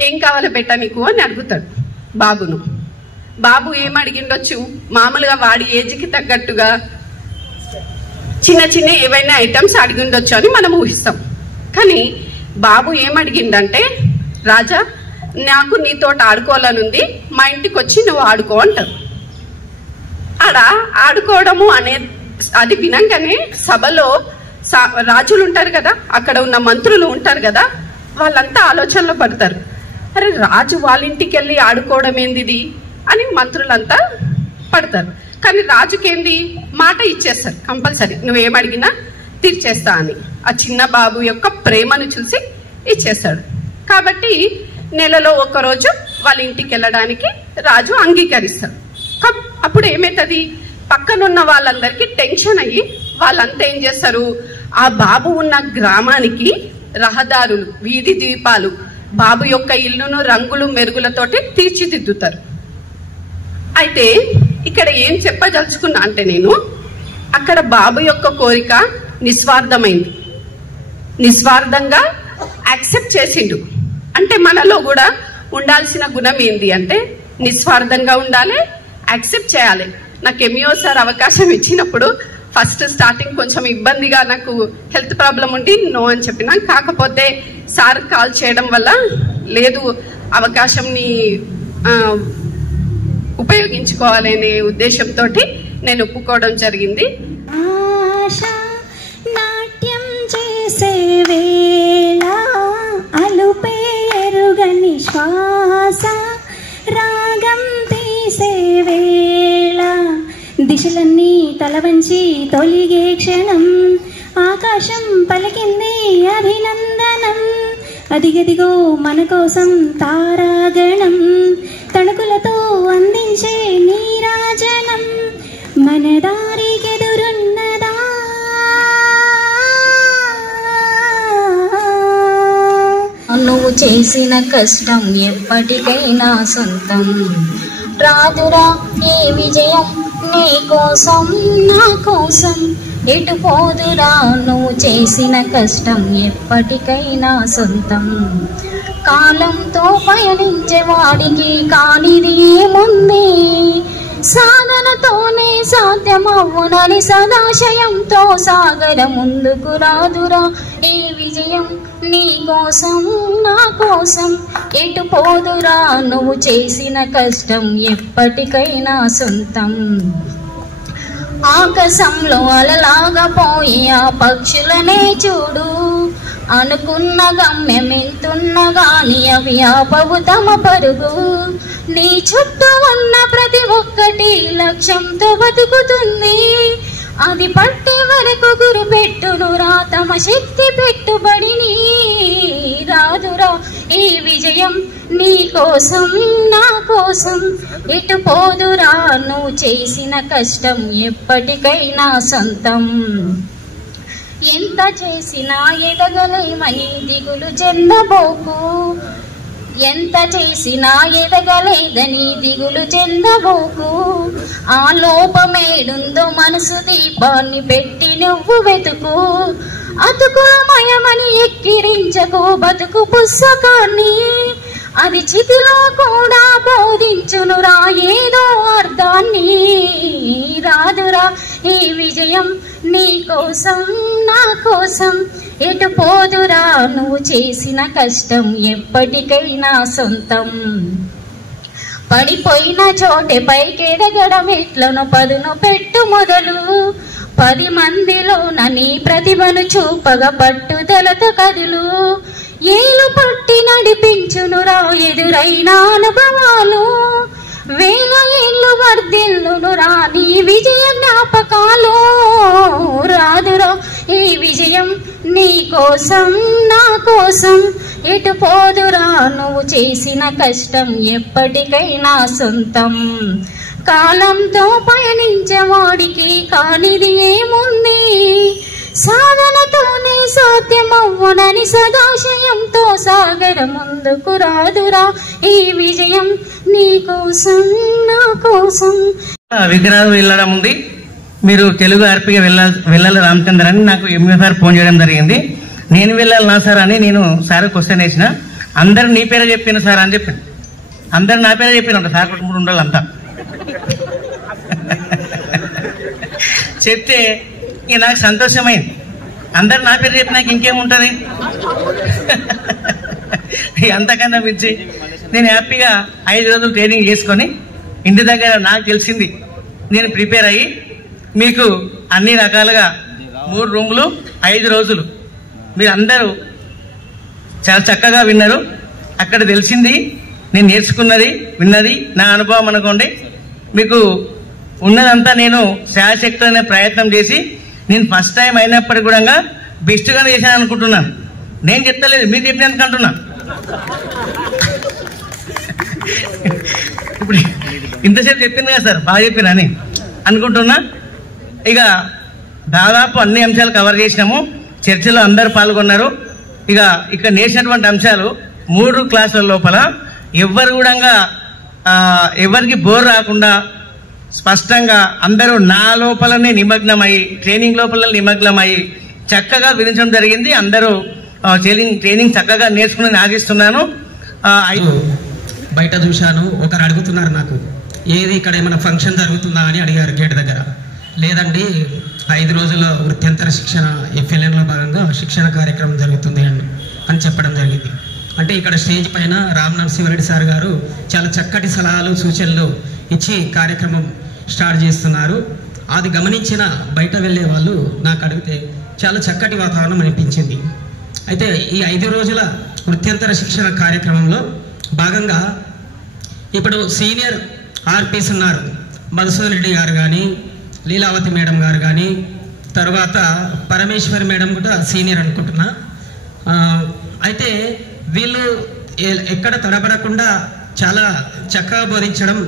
ఏం కావాలి బెట్ట నీకు అని అడుగుతాడు బాబును. బాబు ఏం అడిగిండొచ్చు, మామూలుగా వాడి ఏజ్కి తగ్గట్టుగా చిన్న చిన్న ఏవైనా ఐటమ్స్ అడిగి ఉండొచ్చు అని మనం ఊహిస్తాం. కానీ బాబు ఏం అడిగిండంటే, రాజా నాకు నీతోటి ఆడుకోవాలనుంది, మా ఇంటికి వచ్చి నువ్వు ఆడుకో అంటారు. ఆడ ఆడుకోవడము అది వినంగానే సభలో రాజులు ఉంటారు కదా, అక్కడ ఉన్న మంత్రులు ఉంటారు కదా, వాళ్ళంతా ఆలోచనలో పడతారు. అరే రాజు వాళ్ళ ఇంటికి వెళ్ళి ఆడుకోవడం ఏంది అని మంత్రులంతా పడతారు. కానీ రాజుకేంది, మాట ఇచ్చేస్తారు కంపల్సరీ, నువ్వేమడిగినా తీర్చేస్తా అని. ఆ చిన్న బాబు యొక్క ప్రేమను చూసి ఇచ్చేస్తాడు. కాబట్టి నెలలో ఒక్కరోజు వాళ్ళ ఇంటికి వెళ్ళడానికి రాజు అంగీకరిస్తాడు. అప్పుడు ఏమవుతుంది, పక్కనున్న వాళ్ళందరికీ టెన్షన్ అయ్యి వాళ్ళంతా ఏం చేస్తారు, ఆ బాబు ఉన్న గ్రామానికి రహదారులు, వీధి దీపాలు, బాబు యొక్క ఇల్లును రంగులు మెరుగులతోటి తీర్చిదిద్దుతారు. అయితే ఇక్కడ ఏం చెప్పదలుచుకున్నా అంటే, నేను అక్కడ బాబు యొక్క కోరిక నిస్వార్థమైంది, నిస్వార్థంగా యాక్సెప్ట్ చేసిండు. అంటే మనలో కూడా ఉండాల్సిన గుణం ఏంది అంటే నిస్వార్థంగా ఉండాలి, యాక్సెప్ట్ చేయాలి. నాకు ఎంఈఓ సార్ అవకాశం ఇచ్చినప్పుడు ఫస్ట్ స్టార్టింగ్ కొంచెం ఇబ్బందిగా, నాకు హెల్త్ ప్రాబ్లం ఉండి నో అని చెప్పిన. కాకపోతే సార్ కాల్ చేయడం వల్ల లేదు, అవకాశంని ఉపయోగించుకోవాలనే ఉద్దేశంతో నేను ఒప్పుకోవడం జరిగింది. నాట్యం చేసే వేళ అలుపే ఎరుగని శ్వాస, రాగం తీసే వేళ దిశలన్నీ తలవంచి తొలిగే క్షణం, ఆకాశం పలికింది అభినందనం, అదిగదిగో మన కోసం తారాగణం, తణుకులతో అందించే నీరాజనం, మన దారికెదురున్నదా నువ్వు చేసిన కష్టం ఎప్పటికైనా సొంతం, రాదురా ఏ విజయం నీ కోసం నా కోసం, ఎటు పోదురా నువ్వు చేసిన కష్టం ఎప్పటికైనా సొంతం, కాలంతో పయనించే వాడికి కానిది ఏముంది, సాధనతోనే సాధ్యమవునని సదాశయంతో సాగర ముందుకు రాదురా ఈ విజయం నీ కోసం నా కోసం, ఎటు పోదురా నువ్వు చేసిన కష్టం ఎప్పటికైనా సొంతం, ఆకాశంలో అలలాగా పోయి ఆ పక్షులనే చూడు, అనుకున్న గమ్యం ఎంతున్నా గాని అవి ఆపవు తమ పరుగు, నీ చుట్టూ ఉన్న ప్రతి ఒక్కటి లక్ష్యంతో బతుకుతుంది, అది పట్టే వరకు గురి పెట్టునురా తమ శక్తి పెట్టుబడిని, రాదురా ఈ విజయం నీ కోసం నా కోసం, ఎటు పోదురా నువ్వు చేసిన కష్టం ఎప్పటికైనా సొంతం, ఎంత చేసినా ఎదగలేమని దిగులు చెందబోకు, ఎంత చేసినా ఎదగలేదని దిగులు చెందబోకు, ఆ లోపమేడుందో మనసు దీపాన్ని పెట్టి నువ్వు వెతుకు, అతుకులమయమని ఎక్కిరించకు బతుకు పుస్తకాన్ని, అది చితిలో కూడా బోధించునురా ఏదో అర్థాన్ని, రాదురా ఈ విజయం నీ కోసం నా కోసం, ఎటు పోదురా నువ్వు చేసిన కష్టం ఎప్పటికైనా సొంతం, పడిపోయిన చోటే పైకెదగడం ఎట్లను పదును పెట్టు మొదలు, 10 మందిలో నీ ప్రతిభను చూపగా పట్టుదలతో కదులు, ఏలు పట్టి నడిపించునురా ఎదురైన అనుభవాలు, వేల ఏళ్ళు వర్ధిల్లునురా నీ విజయ జ్ఞాపకాలు, రాదురా ఈ విజయం నీ కోసం నా కోసం, ఎటు పోదురా నువ్వు చేసిన కష్టం ఎప్పటికైనా సొంతం, కాలంతో పయనించే వాడికి కానిది ఏముంది, సాధనతోనే సాధ్యమవ్వనని సదాశయంతో సాగర ముందుకు రాదురా ఈ విజయం నీ కోసం నా కోసం. విగ్రహాలు వెళ్ళడం ఉంది, మీరు తెలుగు ఆర్పీగా వెళ్ళాలి రామచంద్ర అని నాకు ఎంఈ సార్ ఫోన్ చేయడం జరిగింది. నేను వెళ్ళాలి నా సార్ అని నేను సార్ క్వశ్చన్ వేసిన, అందరు నీ పేరే చెప్పిన సార్ అని చెప్పింది, అందరు నా పేరే చెప్పిన సార్ కుటుంబం ఉండాలంతా. చెప్తే ఇక నాకు సంతోషమైంది. అందరు నా పేరు చెప్పి నాకు ఇంకేముంటుంది, అంతకన్నా మించి నేను హ్యాపీగా 5 రోజులు ట్రైనింగ్ చేసుకొని ఇంటి దగ్గర నాకు తెలిసింది నేను ప్రిపేర్ అయ్యి మీకు అన్ని రకాలుగా 3 రూములు 5 రోజులు మీరు అందరూ చాలా చక్కగా విన్నారు. అక్కడ తెలిసింది, నేను నేర్చుకున్నది, విన్నది నా అనుభవం అనుకోండి. మీకు ఉన్నదంతా నేను శాయశక్తులనే ప్రయత్నం చేసి నేను ఫస్ట్ టైం అయినప్పటికీ కూడా బెస్ట్గానే చేశాను అనుకుంటున్నాను. నేను చెప్తలేదు, మీరు చెప్పినందుకు అంటున్నా. ఇప్పుడు ఇంతసేపు చెప్పింది కదా సార్, బాగా చెప్పినా అని అనుకుంటున్నా. ఇక దాదాపు అన్ని అంశాలు కవర్ చేసినాము. చర్చలో అందరూ పాల్గొన్నారు. ఇక ఇక్కడ నేర్చినటువంటి అంశాలు 3 క్లాసుల లోపల ఎవరు కూడా ఎవరికి బోర్ రాకుండా స్పష్టంగా అందరూ నా లోపలనే నిమగ్నమై ట్రైనింగ్ లోపల నిమగ్నమై చక్కగా వివరించడం జరిగింది. అందరూ ట్రైనింగ్ చక్కగా నేర్చుకుని ఆశిస్తున్నాను. బయట చూశాను, ఒకరు అడుగుతున్నారు నాకు, ఏది ఇక్కడ ఏమైనా ఫంక్షన్ జరుగుతుందా అని అడిగారు గేట్ దగ్గర. లేదండి, 5 రోజుల వృత్యంతర శిక్షణ ఎఫ్ఎల్ఎన్లో భాగంగా శిక్షణ కార్యక్రమం జరుగుతుంది అని చెప్పడం జరిగింది. అంటే ఇక్కడ స్టేజ్ పైన రామ్ నరసింహారెడ్డి సార్ గారు చాలా చక్కటి సలహాలు సూచనలు ఇచ్చి కార్యక్రమం స్టార్ట్ చేస్తున్నారు. అది గమనించిన బయట వెళ్ళే వాళ్ళు నాకు అడిగితే చాలా చక్కటి వాతావరణం అనిపించింది. అయితే ఈ 5 రోజుల వృత్యంతర శిక్షణ కార్యక్రమంలో భాగంగా ఇప్పుడు సీనియర్ ఆర్పీస్ ఉన్నారు, మధుసూదన్ రెడ్డి గారు కానీ, లీలావతి మేడం గారు కానీ, తర్వాత పరమేశ్వరి మేడం కూడా సీనియర్ అనుకుంటున్నా. అయితే వీళ్ళు ఎక్కడ తడబడకుండా చాలా చక్కగా బోధించడం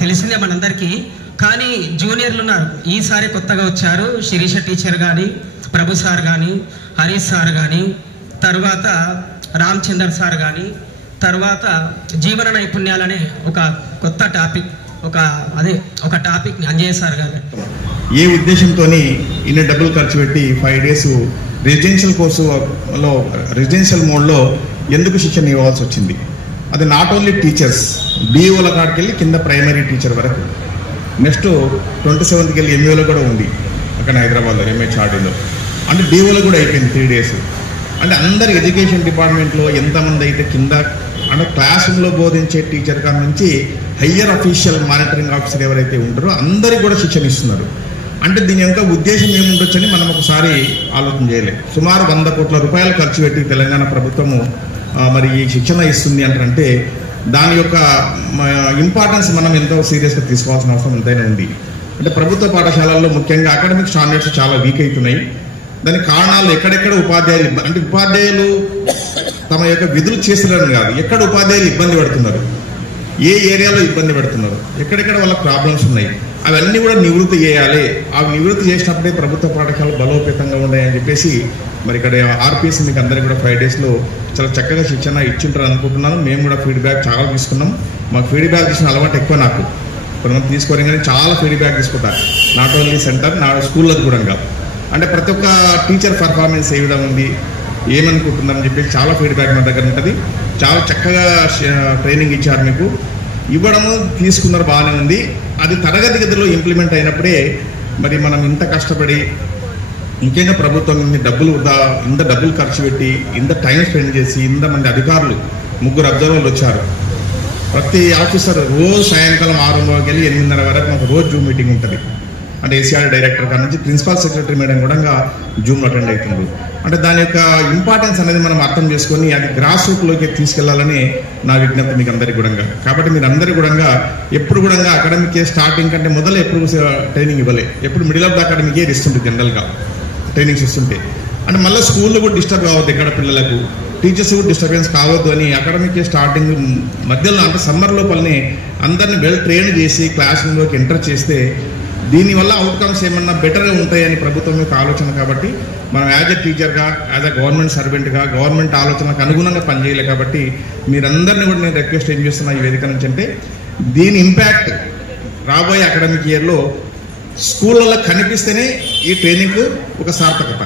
తెలిసిందే మనందరికీ. కానీ జూనియర్లు ఉన్నారు, ఈసారి కొత్తగా వచ్చారు. శిరీష టీచర్ కానీ, ప్రభు సార్ కానీ, హరీష్ సార్ కానీ, తర్వాత రామచందర్ సార్ కానీ, తర్వాత జీవన నైపుణ్యాలనే ఒక కొత్త టాపిక్ ఒక టాపిక్ అంజయ్య సార్ గారు ఏ ఉద్దేశంతో ఇన్ని డబ్బులు ఖర్చు పెట్టి 5 days రెసిడెన్షియల్ కోర్సులో రెసిడెన్షియల్ మోడ్లో ఎందుకు శిక్షణ ఇవ్వాల్సి వచ్చింది? అది నాట్ ఓన్లీ టీచర్స్, డిఓల కాడికి వెళ్ళి కింద ప్రైమరీ టీచర్ వరకు. నెక్స్ట్ 27th వెళ్ళి ఎంఏలో కూడా ఉంది అక్కడ హైదరాబాద్లో, ఎంహెచ్ఆర్డీలో. అంటే డిఓలో కూడా అయిపోయింది 3 days. అంటే అందరు ఎడ్యుకేషన్ డిపార్ట్మెంట్లో ఎంతమంది అయితే కింద అంటే క్లాస్ రూమ్లో బోధించే టీచర్ కాడ నుంచి హయ్యర్ అఫీషియల్ మానిటరింగ్ ఆఫీసర్ ఎవరైతే ఉంటారో అందరికీ కూడా శిక్షణ ఇస్తున్నారు. అంటే దీని యొక్క ఉద్దేశం ఏముండొచ్చని మనం ఒకసారి ఆలోచన చేయలేదు. సుమారు 100 కోట్ల రూపాయలు ఖర్చు పెట్టి తెలంగాణ ప్రభుత్వము మరి ఈ శిక్షణ ఇస్తుంది అంటే దాని యొక్క ఇంపార్టెన్స్ మనం ఎంతో సీరియస్గా తీసుకోవాల్సిన అవసరం ఎంతైనా ఉంది. అంటే ప్రభుత్వ పాఠశాలల్లో ముఖ్యంగా అకాడమిక్ స్టాండర్డ్స్ చాలా వీక్ అవుతున్నాయి. దానికి కారణాలు ఎక్కడెక్కడ ఉపాధ్యాయులు అంటే ఉపాధ్యాయులు తమ యొక్క విధులు చేస్తున్నారని కాదు, ఎక్కడ ఉపాధ్యాయులు ఇబ్బంది పడుతున్నారు, ఏ ఏరియాలో ఇబ్బంది పడుతున్నారు, ఎక్కడెక్కడ వాళ్ళకి ప్రాబ్లమ్స్ ఉన్నాయి, అవన్నీ కూడా నివృత్తి చేయాలి. ఆ నివృత్తి చేసినప్పుడే ప్రభుత్వ పాఠశాలలు బలోపేతంగా ఉన్నాయని చెప్పేసి మరి ఇక్కడ ఆర్పిఎస్ మీకు అందరికీ కూడా 5 daysలో చాలా చక్కగా శిక్షణ ఇచ్చింటారు అనుకుంటున్నాను. మేము కూడా ఫీడ్బ్యాక్ చాలా తీసుకున్నాం. మాకు ఫీడ్బ్యాక్ తీసుకున్న అలవాటు ఎక్కువ. నాకు కొంతమంది తీసుకోవడం కానీ చాలా ఫీడ్బ్యాక్ తీసుకుంటారు, నాట్ ఓన్లీ సెంటర్ నా స్కూల్లో కూడా కాదు. అంటే ప్రతి ఒక్క టీచర్ పర్ఫార్మెన్స్ ఏ విధంగా ఉంది, ఏమనుకుంటుందని చెప్పేసి చాలా ఫీడ్బ్యాక్ మా దగ్గర ఉంటుంది. చాలా చక్కగా ట్రైనింగ్ ఇచ్చారు, మీకు ఇవ్వడము తీసుకున్నారు, బాగానే ఉంది. అది తరగతి గదిలో ఇంప్లిమెంట్ అయినప్పుడే మరి మనం ఇంత కష్టపడి ముఖ్యంగా ప్రభుత్వం ఇంత డబ్బులు ఖర్చు పెట్టి ఇంత టైం స్పెండ్ చేసి ఇంతమంది అధికారులు 3 అబ్జర్వర్లు వచ్చారు. ప్రతి ఆఫీసర్ రోజు సాయంకాలం 6:30 వెళ్ళి 8:30 వరకు మాకు రోజు జూమ్ మీటింగ్ ఉంటుంది. అంటే ఏసీఆర్ డైరెక్టర్ కాడ నుంచి ప్రిన్సిపల్ సెక్రటరీ మేడం కూడా జూమ్లో అటెండ్ అవుతున్నారు. అంటే దాని యొక్క ఇంపార్టెన్స్ అనేది మనం అర్థం చేసుకొని అది గ్రాస్ రూట్లోకి తీసుకెళ్లాలని నా విజ్ఞప్తి మీకు అందరికీ కూడా. కాబట్టి మీరు అందరికీ కూడా ఎప్పుడు కూడా అకాడమిక్ స్టార్టింగ్ కంటే మొదలు ఎప్పుడు ట్రైనింగ్ ఇవ్వలే, ఎప్పుడు middle of the academic year ఇస్తుంటే జనరల్గా ట్రైనింగ్స్ ఇస్తుంటే. అంటే మళ్ళీ స్కూల్లో కూడా డిస్టర్బ్ కావద్దు, ఎక్కడ పిల్లలకు టీచర్స్ కూడా డిస్టర్బెన్స్ కావద్దు అని అకాడమిక్ స్టార్టింగ్ మధ్యలో అంటే సమ్మర్ లోపలనే అందరినీ వెల్ ట్రైన్ చేసి క్లాస్ రూమ్లోకి ఎంటర్ చేస్తే దీనివల్ల అవుట్కమ్స్ ఏమన్నా బెటర్గా ఉంటాయని ప్రభుత్వం యొక్క ఆలోచన. కాబట్టి మనం యాజ్ ఎ టీచర్గా, యాజ్ ఎ గవర్నమెంట్ సర్వెంట్గా గవర్నమెంట్ ఆలోచనకు అనుగుణంగా పనిచేయాలి. కాబట్టి మీరందరినీ కూడా నేను రిక్వెస్ట్ ఏం చేస్తున్నా ఈ వేదిక నుంచి అంటే దీని ఇంపాక్ట్ రాబోయే అకాడమిక్ ఇయర్లో స్కూళ్ళల్లో కనిపిస్తేనే ఈ ట్రైనింగ్కు ఒక సార్థకత.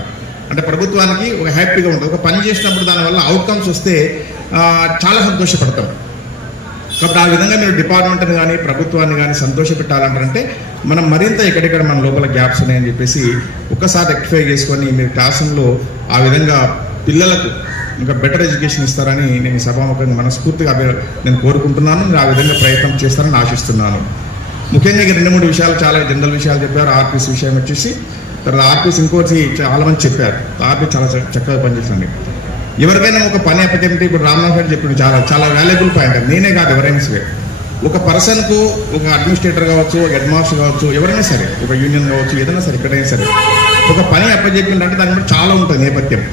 అంటే ప్రభుత్వానికి ఒక హ్యాపీగా ఉంటుంది. ఒక పని చేసినప్పుడు దానివల్ల అవుట్కమ్స్ వస్తే చాలా సంతోషపడతాం. కాబట్టి ఆ విధంగా మీరు డిపార్ట్మెంట్ని కానీ ప్రభుత్వాన్ని కానీ సంతోషపెట్టాలంటే మనం మరింత ఎక్కడెక్కడ మన లోపల గ్యాప్స్ ఉన్నాయని చెప్పేసి ఒక్కసారి రెక్టిఫై చేసుకొని మీరు క్లాస్ రూమ్లో ఆ విధంగా పిల్లలకు ఇంకా బెటర్ ఎడ్యుకేషన్ ఇస్తారని నేను సభాముఖంగా మనస్ఫూర్తిగా నేను కోరుకుంటున్నాను. మీరు ఆ విధంగా ప్రయత్నం చేస్తారని ఆశిస్తున్నాను. ముఖ్యంగా ఈ 2-3 విషయాలు చాలా జనరల్ విషయాలు చెప్పారు. ఆర్పీసీ విషయం వచ్చేసి తర్వాత ఆర్పీసీ ఇంకోటి చాలా మంది చెప్పారు. ఆర్పీ చాలా చక్కగా పనిచేస్తుంది. ఎవరికైనా ఒక పని అప్పచెప్తే ఇప్పుడు రామ్నాథ్ గారు చెప్పింది చాలా చాలా వాల్యుబుల్ పాయింట్. నేనే కాదు ఎవరైనా సరే ఒక పర్సన్కు ఒక అడ్మినిస్ట్రేటర్ కావచ్చు, ఒక హెడ్ మాస్టర్ కావచ్చు, ఎవరైనా సరే ఒక యూనియన్ కావచ్చు, ఏదైనా సరే ఎక్కడైనా సరే ఒక పని అప్పచెప్పిందంటే దాని బట్టి చాలా ఉంటుంది నేపథ్యం.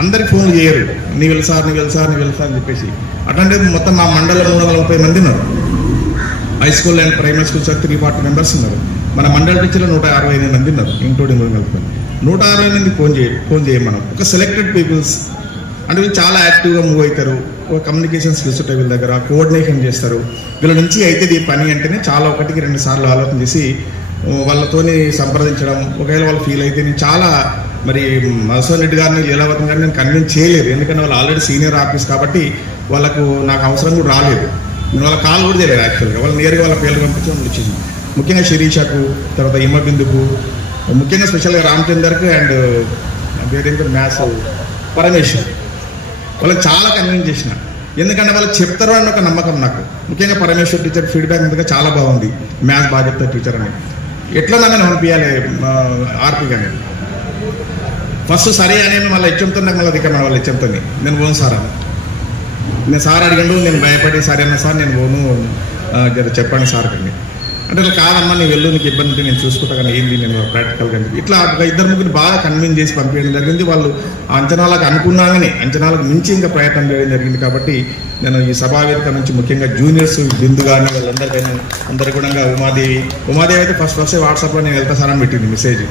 అందరికి ఫోన్లు చేయరు, నీవు వెళ్తారు అని చెప్పేసి. అట్లాంటి మొత్తం మా మండలం 330 మంది ఉన్నారు. High school and primary schools 340 members ఉన్నారు. మన మండల టీచర్లు 168 మంది ఉన్నారు, ఇంక్లూడింగ్ కలుపుకొని. 160 మంది ఫోన్ చేయం మనం. ఒక సెలెక్టెడ్ పీపుల్స్ అంటే వీళ్ళు చాలా యాక్టివ్గా మూవ్ అవుతారు. ఒక కమ్యూనికేషన్ స్కిల్స్ ఉంటాయి వీళ్ళ దగ్గర, కోఆర్డినేషన్ చేస్తారు. వీళ్ళ నుంచి అయితే ఈ పని అంటేనే చాలా 1-2 సార్లు ఆలోచన చేసి వాళ్ళతోని సంప్రదించడం. ఒకవేళ వాళ్ళు ఫీల్ అయితే నేను చాలా మరి మధుసూదన్ రెడ్డి గారిని, లీలావతి గారిని నేను కన్విన్స్ చేయలేదు. ఎందుకంటే వాళ్ళు ఆల్రెడీ సీనియర్ ఆర్టిస్ట్ కాబట్టి వాళ్ళకు నాకు అవసరం కూడా రాలేదు. నేను వాళ్ళ కాల్ కూడా చేయలేదు యాక్చువల్గా. వాళ్ళు నేరుగా వాళ్ళ పేర్లు పంపించి వాళ్ళు ఇచ్చేసి, ముఖ్యంగా శిరీషకు, తర్వాత హిమబిందుకు, ముఖ్యంగా స్పెషల్గా రామచందర్కి అండ్ వేరేంత మ్యాథ్స్ పరమేశ్వర్ వాళ్ళకి చాలా కన్విన్స్ చేసిన. ఎందుకంటే వాళ్ళు చెప్తారు అని ఒక నమ్మకం నాకు. ముఖ్యంగా పరమేశ్వర్ టీచర్ ఫీడ్బ్యాక్ ఎందుకంటే చాలా బాగుంది, మ్యాథ్స్ బాగా చెప్తారు టీచర్ అని. ఎట్లా నన్ను పంపించాలి ఆర్పీ కానీ ఫస్ట్ సరే అని మళ్ళీ హెచ్ఎంతో నాకు మళ్ళీ దిక్కను వాళ్ళు హెచ్ఎంతో నేను పోను సార్ అని. నేను సార్ అడిగాడు, నేను భయపడి సరే అన్న సార్ నేను పోను చెప్పండి సార్ కండి అంటే కాదమ్మా నేను వెళ్ళు, నీకు ఇబ్బంది ఉంటే నేను చూసుకుంటా కానీ ఏంటి నేను ప్రాక్టికల్గా ఇట్లా ఒక 2-3 బాగా కన్విన్స్ చేసి పంపించడం జరిగింది. వాళ్ళు అంచనాలకు అనుకున్నాగానే అంచనాలకు మించి ఇంకా ప్రయత్నం చేయడం జరిగింది. కాబట్టి నేను ఈ సభావేదిక నుంచి ముఖ్యంగా జూనియర్స్ బిందు కానీ వాళ్ళందరికైనా అందరికీ కూడా ఉమాదేవి అయితే ఫస్ట్ వాట్సాప్లో నేను వెళ్తా సార్ అని పెట్టింది మెసేజ్.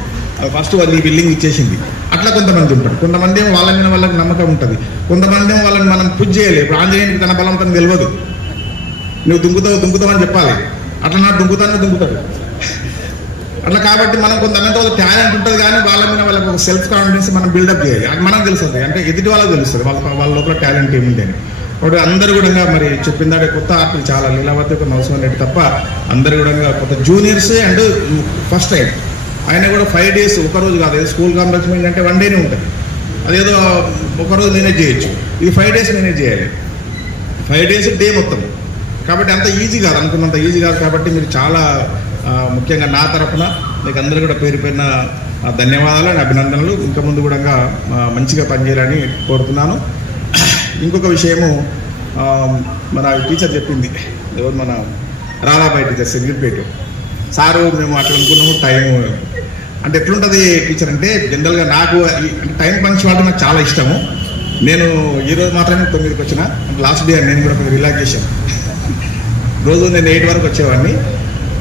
ఫస్ట్ వాళ్ళు ఈ బిల్డింగ్ ఇచ్చేసింది. అట్లా కొంతమంది ఉంటారు. కొంతమంది ఏమో వాళ్ళ మీద వాళ్ళకి నమ్మకం ఉంటుంది, కొంతమంది ఏమో వాళ్ళని మనం పూజ చేయాలి. ఇప్పుడు ఆంజనేయునికి తన బలం తనకు తెలియదు, నువ్వు దుంకుతావు అని చెప్పాలి. అట్లా నాకు దుంకుతాడు అట్లా. కాబట్టి మనం కొంతమంది వాళ్ళ టాలెంట్ ఉంటుంది కానీ వాళ్ళ మీద వాళ్ళకి ఒక సెల్ఫ్ కాన్ఫిడెన్స్ మనం బిల్డప్ చేయాలి. అది మనకు తెలుస్తుంది, అంటే ఎదుటి వాళ్ళకి తెలుస్తుంది వాళ్ళ లోపల టాలెంట్ ఏముంది అని. కాబట్టి అందరూ కూడా మరి చెప్పిందాడే కొత్త ఆర్టిల్ చాలా లీలావతి ఒక మధుసూదన్ రెడ్డి తప్ప అందరూ కూడా కొత్త జూనియర్స్ అండ్ ఫస్ట్ టైం. ఆయన కూడా 5 days ఒకరోజు కాదు, ఏదో స్కూల్ కాంప్లెక్స్ అంటే 1 day ఉంటుంది. అదేదో ఒకరోజు మేనేజ్ చేయొచ్చు, ఇది 5 days మేనేజ్ చేయాలి. 5 days డే మొత్తం. కాబట్టి అంత ఈజీ కాదు, అనుకున్నంత ఈజీ కాదు. కాబట్టి మీరు చాలా ముఖ్యంగా నా తరఫున మీకు అందరూ కూడా పేరు పైన ధన్యవాదాలు అండ్ అభినందనలు. ఇంకా ముందు కూడా మంచిగా పనిచేయాలని కోరుతున్నాను. ఇంకొక విషయము మన టీచర్ చెప్పింది, ఎవరు మన రాధాబాయి టీచర్ సిగ్గిపేట సారు, మేము అట్లా అనుకున్నాము టైము అంటే ఎట్లుంటుంది టీచర్ అంటే జనరల్గా నాకు టైం పంక్చువాలిటీ నాకు చాలా ఇష్టము. నేను ఈరోజు మాత్రమే 9కి వచ్చిన, లాస్ట్ డే నేను కూడా కొంచెం రిలాక్స్ చేశాను. రోజు నేను 8 వరకు వచ్చేవాడిని.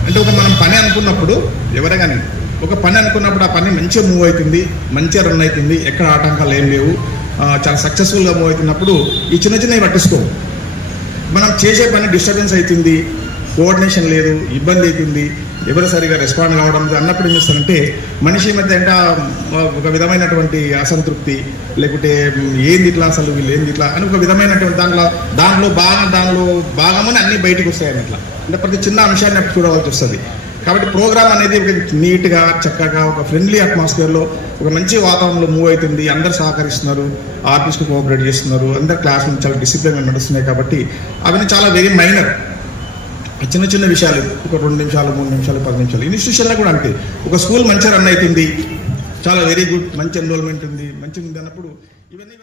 అంటే ఒక మనం పని అనుకున్నప్పుడు ఎవరైనా కానీ ఒక పని అనుకున్నప్పుడు ఆ పని మంచిగా మూవ్ అవుతుంది, మంచిగా రన్ అవుతుంది, ఎక్కడ ఆటంకాలు ఏం లేవు, చాలా సక్సెస్ఫుల్గా మూవ్ అవుతున్నప్పుడు ఈ చిన్నవి పట్టించుకో. మనం చేసే పని డిస్టర్బెన్స్ అవుతుంది, కోఆర్డినేషన్ లేదు, ఇబ్బంది అవుతుంది, ఎవరు సరిగా రెస్పాండ్ కావడం అన్నప్పుడు ఏం చేస్తారంటే మనిషి మధ్య అంటే ఒక విధమైనటువంటి అసంతృప్తి, లేకుంటే ఏంది ఇట్లా అసలు వీళ్ళు ఏంది ఇట్లా అని ఒక విధమైనటువంటి దాంట్లో భాగమని అన్నీ బయటకు వస్తాయి అట్లా. అంటే ప్రతి చిన్న అంశాన్ని అప్పుడు చూడవలసి వస్తుంది. కాబట్టి ప్రోగ్రామ్ అనేది ఒక నీట్గా చక్కగా ఒక ఫ్రెండ్లీ అట్మాస్ఫియర్లో ఒక మంచి వాతావరణంలో మూవ్ అవుతుంది. అందరు సహకరిస్తున్నారు, ఆర్టిస్ట్కి కోఆపరేట్ చేస్తున్నారు, అందరు క్లాస్ నుంచి చాలా డిసిప్లిన్గా నడుస్తున్నాయి. కాబట్టి అవన్నీ చాలా వెరీ మైనర్ చిన్న విషయాలు, ఒక 2 నిమిషాలు 3 నిమిషాలు 10 నిమిషాలు. ఇన్స్టిట్యూషన్లో కూడా అంతే. ఒక స్కూల్ మంచిగా రన్ అవుతుంది, చాలా వెరీ గుడ్, మంచి ఎన్రోల్మెంట్ ఉంది, మంచిగా ఉంది అన్నప్పుడు ఇవన్నీ